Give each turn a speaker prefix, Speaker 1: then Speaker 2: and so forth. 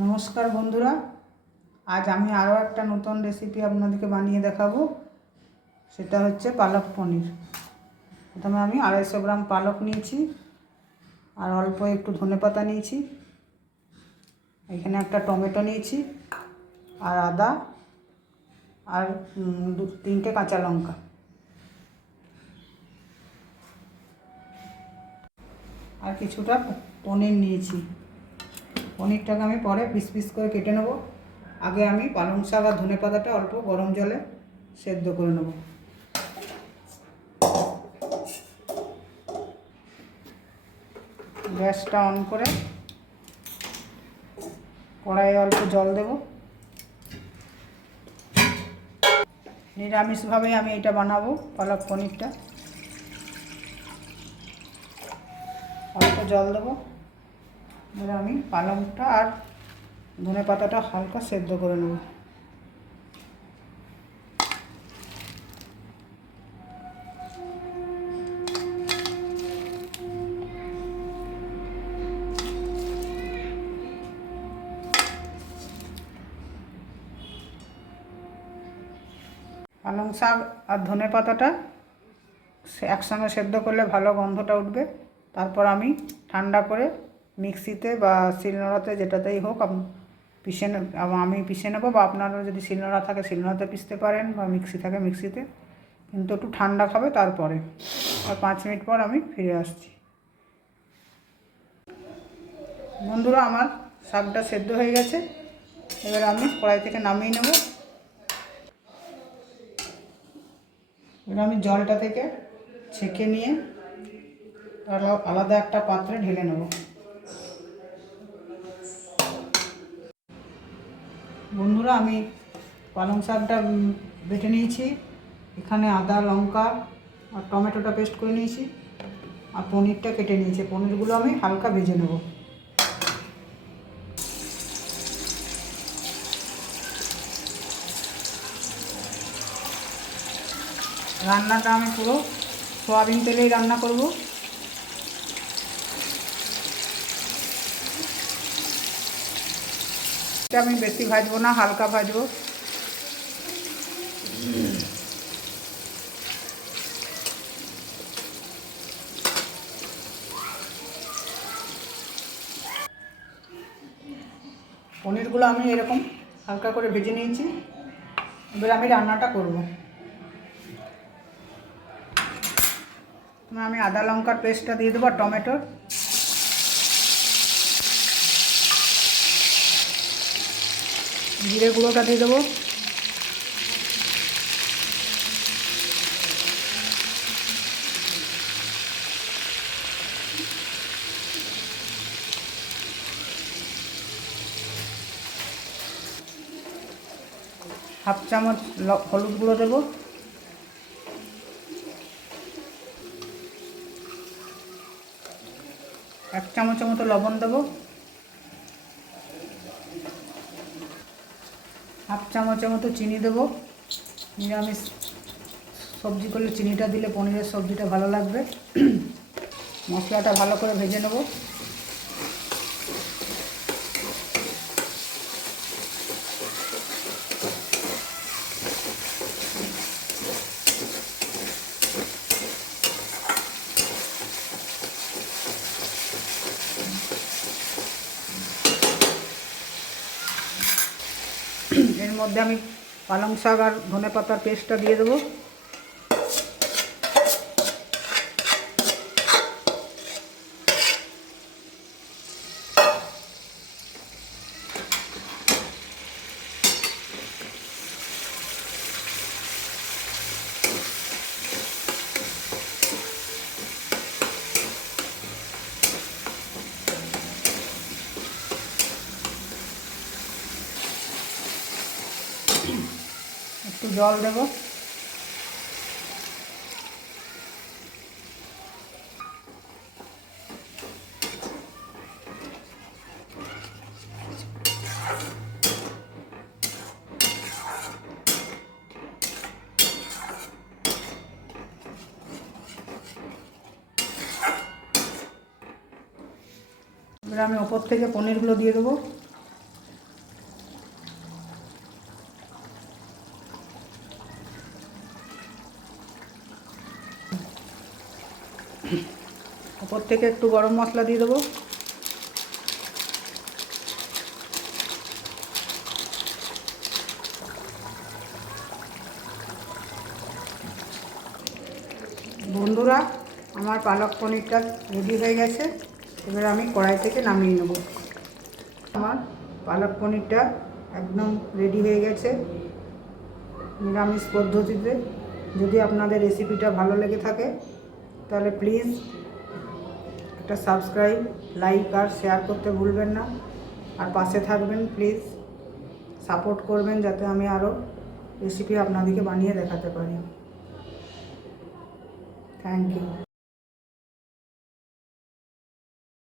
Speaker 1: নমস্কার বন্ধুরা, আজ আমি আরও একটা নতুন রেসিপি আপনাদেরকে বানিয়ে দেখাবো। সেটা হচ্ছে পালক পনির। প্রথমে আমি আড়াইশো গ্রাম পালক নিয়েছি, আর অল্প একটু ধনেপাতা নিয়েছি। এখানে একটা টমেটো নিয়েছি, আর আদা, আর দু, তিনটে কাঁচা লঙ্কা। আর কিছুটা পনির নিয়েছি। পনিরটাকে আমি পরে পিস পিস করে কেটে নেব। আগে আমি পালং শাক আর ধনে পাতাটা অল্প গরম জলে সেদ্ধ করে নেব। গ্যাসটা অন করে কড়াইয়ে অল্প জল দেব। নিরামিষভাবেই আমি এটা বানাবো, পালক পনিরটা। অল্প জল দেবো। এবারে আমি পালংটা আর ধনে পাতাটা হালকা সেদ্ধ করে নেব। পালং শাক আর ধনে পাতাটা একসঙ্গে সেদ্ধ করলে ভালো গন্ধটা উঠবে। তারপর আমি ঠান্ডা করে মিক্সিতে বা শিলনোড়াতে যেটাতেই হোক পিষে আমি পিষে নেব বা আপনারা যদি শিলনোড়া থাকে শিলনোড়াতে পিষতে পারেন বা মিক্সি থাকে মিক্সিতে। কিন্তু একটু ঠান্ডা খাবে তারপরে। আর পাঁচ মিনিট পর আমি ফিরে আসছি। বন্ধুরা, আমার শাকটা সেদ্ধ হয়ে গেছে। এবার আমি কড়াই থেকে নামিয়ে নেব। এবার আমি জলটা থেকে ছেঁকে নিয়ে আলা- আলাদা একটা পাত্রে ঢেলে নেব। বন্ধুরা, আমি পালং শাকটা বেটে নিয়েছি। এখানে আদা, লঙ্কা আর টমেটোটা পেস্ট করে নিয়েছি। আর পনিরটা কেটে নিয়েছি। পনিরগুলো আমি হালকা ভেজে নেব। রান্নাটা আমি পুরো সোয়াবিন তেলেই রান্না করব। এটা আমি বেশি ভাজবো না, হালকা ভাজবো। পনিরগুলো আমি এরকম হালকা করে ভেজে নিয়েছি। এবার আমি রান্নাটা করব। আমি আদা লঙ্কার পেস্টটা দিয়ে দেবো টমেটোর। জিরে গুঁড়োটা দিয়ে দেবো। হাফ চামচ হলুদ গুঁড়ো দেবো। এক চামচের মতো লবণ দেবো। হাফ চামচের মতো চিনি দেবো। নিরামিষ সবজি করলে চিনিটা দিলে পনিরের সবজিটা ভালো লাগবে। মশলাটা ভালো করে ভেজে নেব। মধ্যে আমি পালং শাক আর ধনে পাতার পেস্টটা দিয়ে দেবো। একটু জল দেবো। এবার আমি ওপর থেকে পনিরগুলো দিয়ে দেবো। থেকে একটু গরম মশলা দিয়ে দেবো। বন্ধুরা, আমার পালক পনিরটা রেডি হয়ে গেছে। এবার আমি কড়াই থেকে নামিয়ে নেব। আমার পালক পনিরটা একদম রেডি হয়ে গেছে। নিরামিষ পদ্ধতিতে যদি আপনাদের রেসিপিটা ভালো লেগে থাকে, তাহলে প্লিজ একটা সাবস্ক্রাইব, লাইক আর শেয়ার করতে ভুলবেন না। আর পাশে থাকবেন, প্লিজ। সাপোর্ট করবেন যাতে আমি আরও রেসিপি আপনাদেরকে বানিয়ে দেখাতে পারি। Thank you